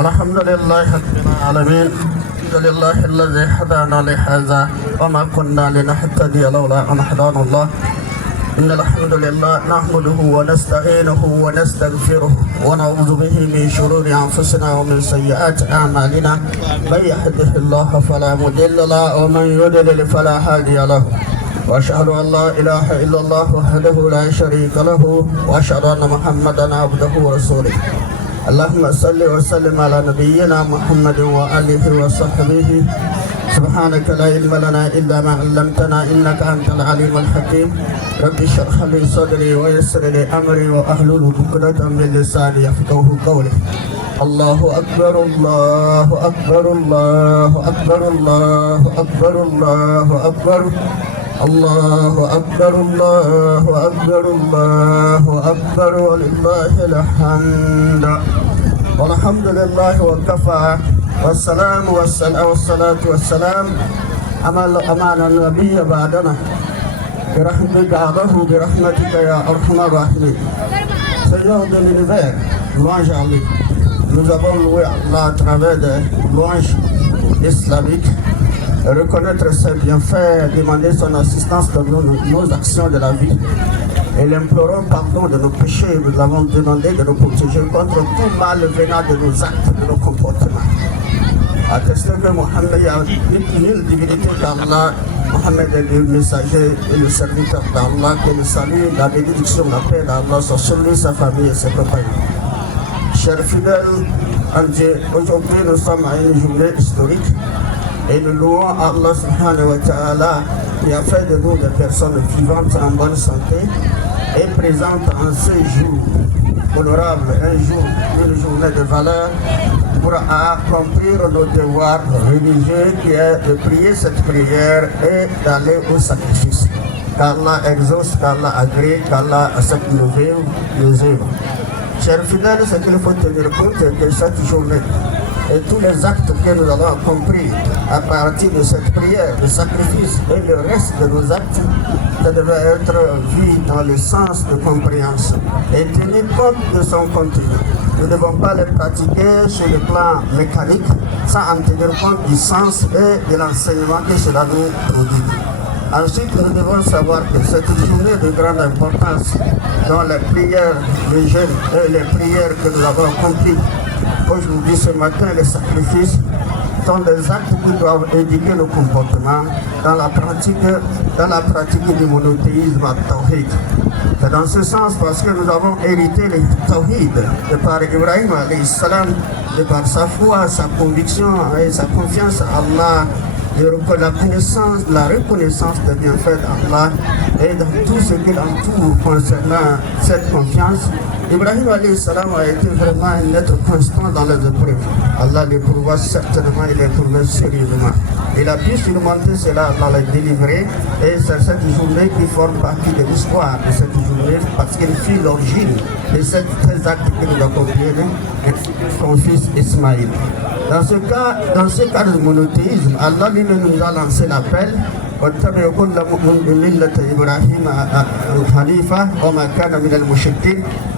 الحمد لله رب العالمين. الحمد لله الذي هدانا لهذا وما كنا لنهتدي لولا أن هدانا الله. إن الحمد لله نحمده ونستعينه ونستغفره ونعوذ به من شرور أنفسنا ومن سيئات أعمالنا. من يهده الله فلا مضل له ومن يضلل فلا هادي له. وأشهد أن لا إله إلا الله وحده لا شريك له وأشهد أن محمدا عبده ورسوله. اللهم صل وسلم على نبينا محمد وآله وصحبه. سبحانك لا علم لنا إلا ما علمتنا إنك أنت العليم الحكيم. رب اشرح لي صدري ويسر لي أمري وأحلل عقدة من لساني يفقهوا قولي. الله أكبر الله أكبر الله أكبر الله أكبر الله أكبر الله أكبر الله أكبر الله أكبر ولله الحمد. والحمد لله وكفى والسلام والصلاة والسلام أمان النبي بعدنا برحمتك عبده برحمتك يا أرحم الراحمين. Seigneur de l'univers, louange à lui. Nous avons loué Allah à travers des louanges islamiques. Reconnaître ses bienfaits, demander son assistance dans nos actions de la vie. Et l'implorons pardon de nos péchés. Nous avons demandé de nous protéger contre tout mal venant de nos actes, de nos comportements. Attestons que Mohammed a nulle divinité qu'Allah. Mohammed est le messager et le serviteur d'Allah. Que le salut, la bénédiction, la paix d'Allah soit sur lui, sa famille et ses compagnons. Chers fidèles en Dieu, aujourd'hui nous sommes à une journée historique. Et nous louons Allah subhanahu wa ta'ala qui a fait de nous des personnes vivantes en bonne santé et présentes en ce jour honorable, une journée de valeur pour accomplir nos devoirs religieux qui est de prier cette prière et d'aller au sacrifice. Qu'Allah exauce, qu'Allah agrée, qu'Allah accepte nos œuvres. Chers fidèles, ce qu'il faut tenir compte de cette journée et tous les actes que nous avons accomplis à partir de cette prière, de sacrifice et le reste de nos actes, ça devait être vu dans le sens de compréhension et tenir compte de son contenu. Nous ne devons pas les pratiquer sur le plan mécanique sans en tenir compte du sens et de l'enseignement que cela nous produit. Ensuite, nous devons savoir que cette journée de grande importance, dans les prières des jeunes et les prières que nous avons accomplies aujourd'hui, ce matin, les sacrifices sont des actes qui doivent éduquer le comportement dans la pratique du monothéisme à Tawhid. C'est dans ce sens parce que nous avons hérité le Tawhid de par Ibrahim alayhi salam, de par sa foi, sa conviction et sa confiance à Allah, la reconnaissance des bienfaits d'Allah et dans tout ce qui l'entoure concernant cette confiance. Ibrahim alayhi salam a été vraiment un être constant dans les épreuves. Allah l'éprouva certainement, il l'éprouvait sérieusement. Il a pu surmonter cela dans les délivrer et c'est cette journée qui forme partie de l'histoire de cette journée parce qu'elle fut l'origine de ces actes que nous accomplirons ainsi que son fils Ismaïl. Dans ce cas de monothéisme, Allah lui-même nous a lancé l'appel.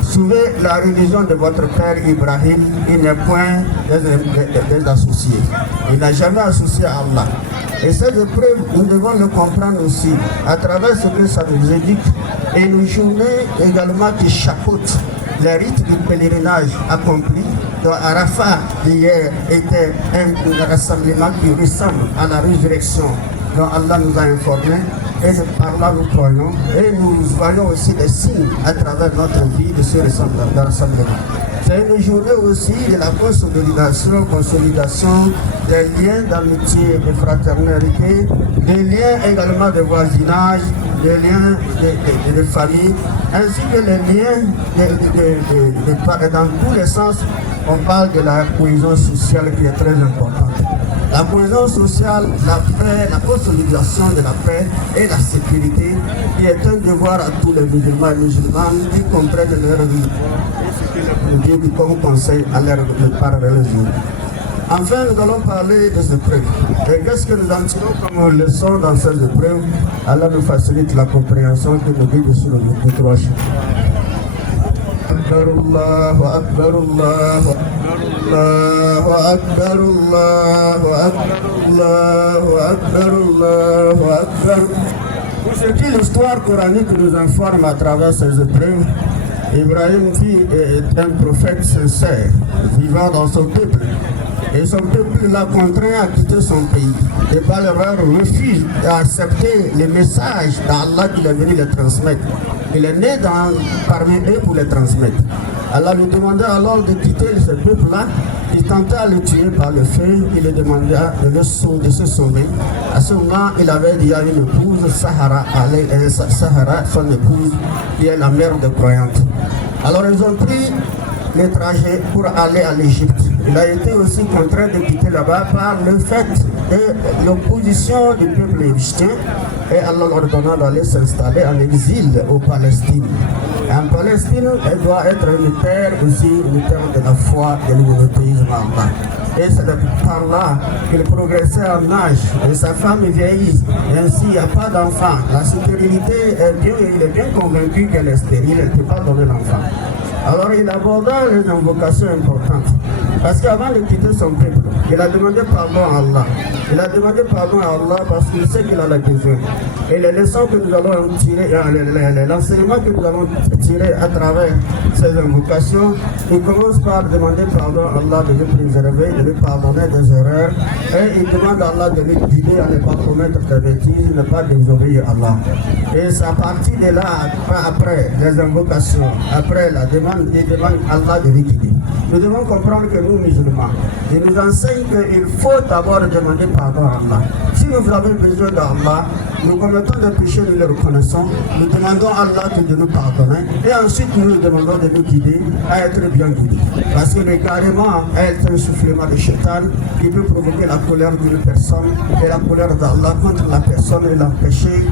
Suivez la religion de votre père Ibrahim, il n'est point des associés. Il n'a jamais associé à Allah. Et cette épreuve, nous devons le comprendre aussi à travers ce que ça nous éduque et une journée également qui chapeaute les rites du pèlerinage accomplis. Donc Arafat d'hier était un rassemblement qui ressemble à la résurrection dont Allah nous a informés et par là nous croyons et nous voyons aussi des signes à travers notre vie de ce rassemblement. C'est une journée aussi de la consolidation des liens d'amitié et de fraternité, des liens également de voisinage, des liens de famille, ainsi que les liens dans tous les sens. On parle de la cohésion sociale qui est très importante. La cohésion sociale, la paix, la consolidation de la paix et la sécurité qui est un devoir à tous les musulmans et musulmanes qui comprennent leur religion et ce que le Dieu comme conseil à leur part religieuse. Enfin, nous allons parler des épreuves. Et qu'est-ce que nous en tirons comme leçon dans ces épreuves? Allah nous facilite la compréhension que nous dit sur le proche. أكبر الله أكبر الله الله أكبر الله أكبر الله أكبر الله أكبر. Pour ce qui est l'histoire coranique nous informe à travers ces épreuves, Ibrahim est un prophète sincère, vivant dans son peuple. Et son peuple l'a contraint à quitter son pays. Et par leur refus d'accepter les messages d'Allah qu'il est venu les transmettre. Il est né parmi eux pour les transmettre. Allah lui demandait alors de quitter ce peuple-là. Il tenta à le tuer par le feu. Il lui demanda de se sauver. À ce moment, il avait déjà une épouse, Sahara, son épouse, qui est la mère de croyante. Alors ils ont pris le trajet pour aller à l'Égypte. Il a été aussi contraint de quitter là-bas par le fait de l'opposition du peuple égyptien et Allah leur donna d'aller s'installer en exil au Palestine. Et en Palestine, elle doit être une terre aussi, une terre de la foi et du monothéisme à Allah. Et c'est par là qu'il progressait en âge et sa femme vieillit. Et ainsi, il n'y a pas d'enfant. La stérilité, il est bien convaincu qu'elle est stérile, elle ne peut pas donner l'enfant. Alors il aborda les invocations importantes. Parce qu'avant de quitter son peuple, il a demandé pardon à Allah. Il a demandé pardon à Allah parce qu'il sait qu'il en a besoin. Et les leçons que nous allons tirer, l'enseignement que nous allons tirer à travers ces invocations, il commence par demander pardon à Allah de lui préserver, de lui pardonner des erreurs. Et il demande à Allah de lui guider à ne pas commettre de bêtises, ne pas désobéir à Allah. Et c'est à partir de là, après les invocations, après la demande, il demande à Allah de lui guider. Nous devons comprendre que nous, musulmans, il nous enseigne qu'il faut d'abord demander pardon à Allah. Si nous avons besoin d'Allah, nous commettons des péchés, nous les reconnaissons, nous demandons à Allah de nous pardonner et ensuite nous lui demandons de nous guider à être bien guidés. Parce que carrément, est un soufflement de Shaitan qui peut provoquer la colère d'une personne et la colère d'Allah contre la personne et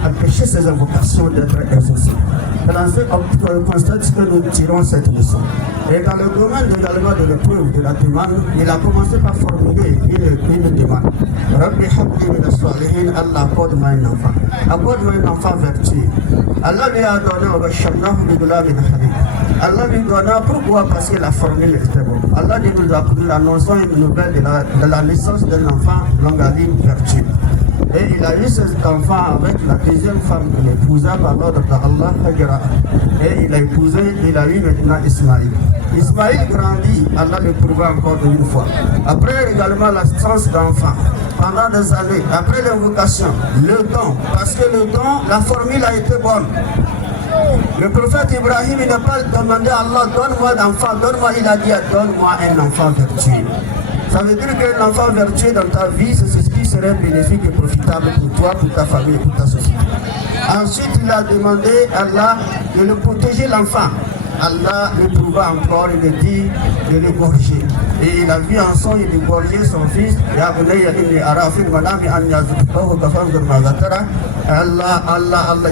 empêcher ses invocations d'être exaucées. Et ainsi, on constate que nous tirons cette leçon. Et dans le domaine également de l'épreuve de la demande, il a commencé par formuler une demande. Rabbi habli min as-salihin, Allah accorde-moi un enfant. Accorde-moi un enfant vertueux. Allah lui a donné au Basharnahu bi Gulamin Halim. Allah lui donna, pourquoi? Parce que la formule était bonne. Allah nous annonçant une nouvelle de la naissance d'un enfant longanime vertueux. Et il a eu cet enfant avec la deuxième femme qu'il épousa par l'ordre d'Allah, Hajara. Et il a épousé, il a eu maintenant Ismaïl. Ismaïl grandit, Allah le prouva encore une fois. Après également la naissance d'enfant, pendant des années, après l'invocation, le don, parce que le don, la formule a été bonne. Le prophète Ibrahim n'a pas demandé à Allah, donne-moi d'enfant, donne-moi, il a dit, donne-moi un enfant vertueux. Ça veut dire qu'un enfant vertueux dans ta vie, c'est ce qui serait bénéfique et profitable pour toi, pour ta famille, pour ta société. Ensuite, il a demandé à Allah de le protéger l'enfant. Allah le prouva encore, il a dit de l'égorger. Et il a vu en son, il égorgeait son fils. Allah,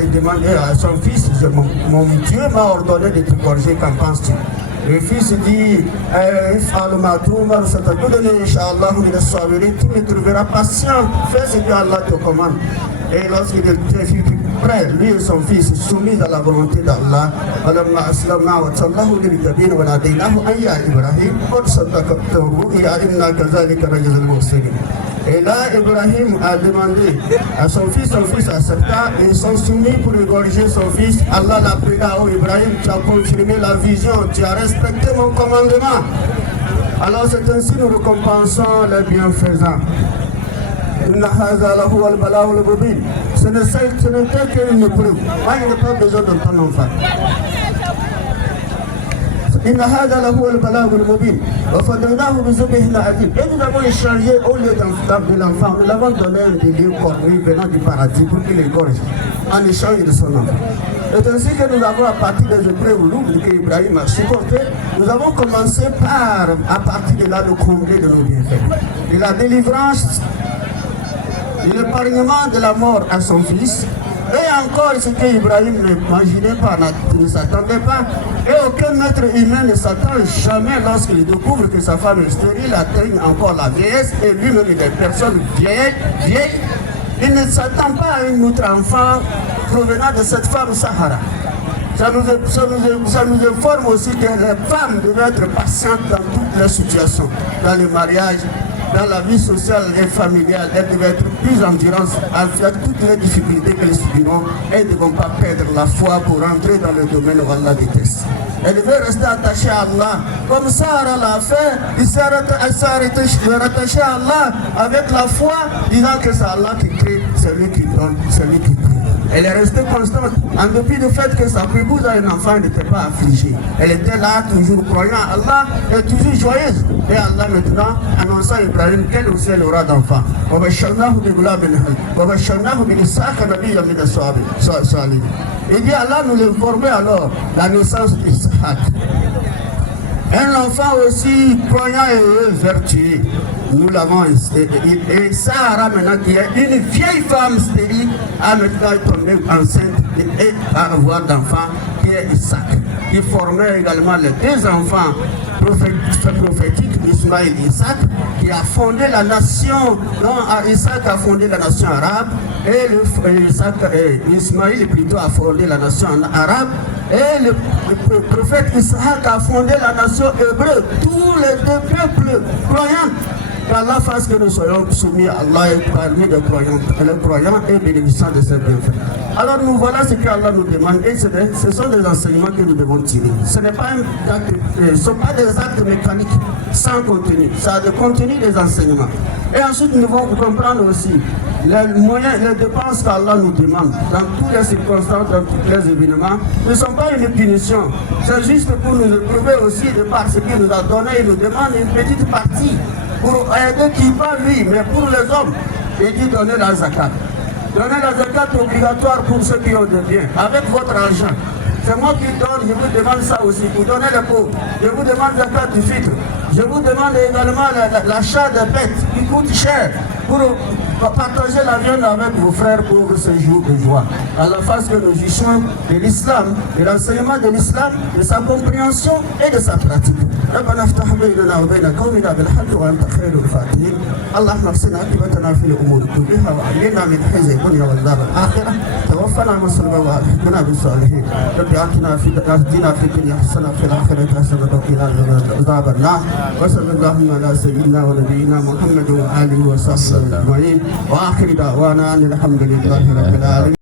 il demandait à son fils, mon Dieu m'a ordonné de t'égorger, qu'en penses-tu? Le fils dit, tu me trouveras patient, fais ce que Allah te commande. Et lorsqu'il était prêt, lui et son fils, soumis à la volonté d'Allah, et là, Ibrahim a demandé à son fils accepta, et ils sont soumis pour égorger son fils. Allah l'a pris là, oh Ibrahim, tu as confirmé la vision, tu as respecté mon commandement. Alors c'est ainsi nous récompensons les bienfaisants. Ce n'était qu'une épreuve. Moi, il n'a pas besoin de ton enfant. Et nous avons échangé au lieu de l'enfant, nous l'avons donné un délieu cornu venant du paradis pour qu'il égorge en échange de son enfant. Et ainsi que nous avons, à partir des épreuves lourdes que Ibrahim a supportées, nous avons commencé par, à partir de là, le combler de nos bienfaits. De la délivrance, de l'épargnement de la mort à son fils. Et encore ce que Ibrahim n'imaginait pas, ne s'attendait pas. Et aucun être humain ne s'attend jamais lorsqu'il découvre que sa femme est stérile, atteigne encore la vieillesse, et lui-même il est personne vieille. Il ne s'attend pas à un autre enfant provenant de cette femme Sahara. Ça nous informe aussi que les femmes doivent être patientes dans toutes les situations, dans le mariage, dans la vie sociale et familiale. Elles doivent être plus endurantes à toutes les difficultés qu'elles subiront. Elles ne vont pas perdre la foi pour entrer dans le domaine où Allah déteste. Elles devaient rester attachées à Allah. Comme Sarah l'a fait, il s'est rattaché à Allah avec la foi, disant que c'est Allah qui crée, c'est lui qui donne, c'est lui qui crée. Elle est restée constante, en dépit du fait que sa épouse a un enfant, elle n'était pas affligée. Elle était là, toujours croyant à Allah, et toujours joyeuse. Et Allah maintenant annonçant à Ibrahim qu'elle aussi elle aura d'enfants. Il dit Allah nous l'informait alors, la naissance d'Isaac. Un enfant aussi croyant et vertueux. Nous l'avons. Et Sarah, maintenant, qui est une vieille femme stérile, a maintenant tombé enceinte et à avoir d'enfants, qui est Isaac, qui formait également les deux enfants prophétiques, Ismaël et Isaac, qui a fondé la nation. Isaac a fondé la nation arabe, et Ismaël plutôt a fondé la nation arabe, et le prophète Isaac a fondé la nation hébreu. Tous les deux peuples croyants. Qu'Allah fasse que nous soyons soumis à Allah et parmi les croyants et bénéficiants de ses bienfaits. Alors nous voilà ce qu'Allah nous demande et ce sont des enseignements que nous devons tirer. Ce ne sont pas des actes mécaniques sans contenu. Ça a des contenus des enseignements. Et ensuite nous devons comprendre aussi les moyens, les dépenses qu'Allah nous demande dans toutes les circonstances, dans tous les événements, ne sont pas une punition. C'est juste pour nous éprouver aussi de par ce qu'il nous a donné. Il nous demande une petite partie pour aider qui va lui, mais pour les hommes, il dit donner la zakat. Donner la zakat est obligatoire pour ceux qui ont des biens, avec votre argent. C'est moi qui donne, je vous demande ça aussi, pour donner les pauvres. Je vous demande zakat du filtre. Je vous demande également l'achat des bêtes qui coûtent cher pour partager la viande avec vos frères pauvres ce jour de joie. À la face que nous jugeons de l'islam, de l'enseignement de l'islam, de sa compréhension et de sa pratique. ربنا افتح بيننا وبين قومنا بالحق وانت خير الفاتحين. اللهم احسن عاقبتنا في الامور كلها واجرنا من خزي الدنيا والدار الاخره. توفنا مسلما والحقنا بالصالحين. رب اتنا في الدنيا حسنه وفي الاخره حسنه وقنا عذاب النار. وصلى اللهم على سيدنا ونبينا محمد واله وصحبه اجمعين. واخر دعوانا ان الحمد لله رب العالمين.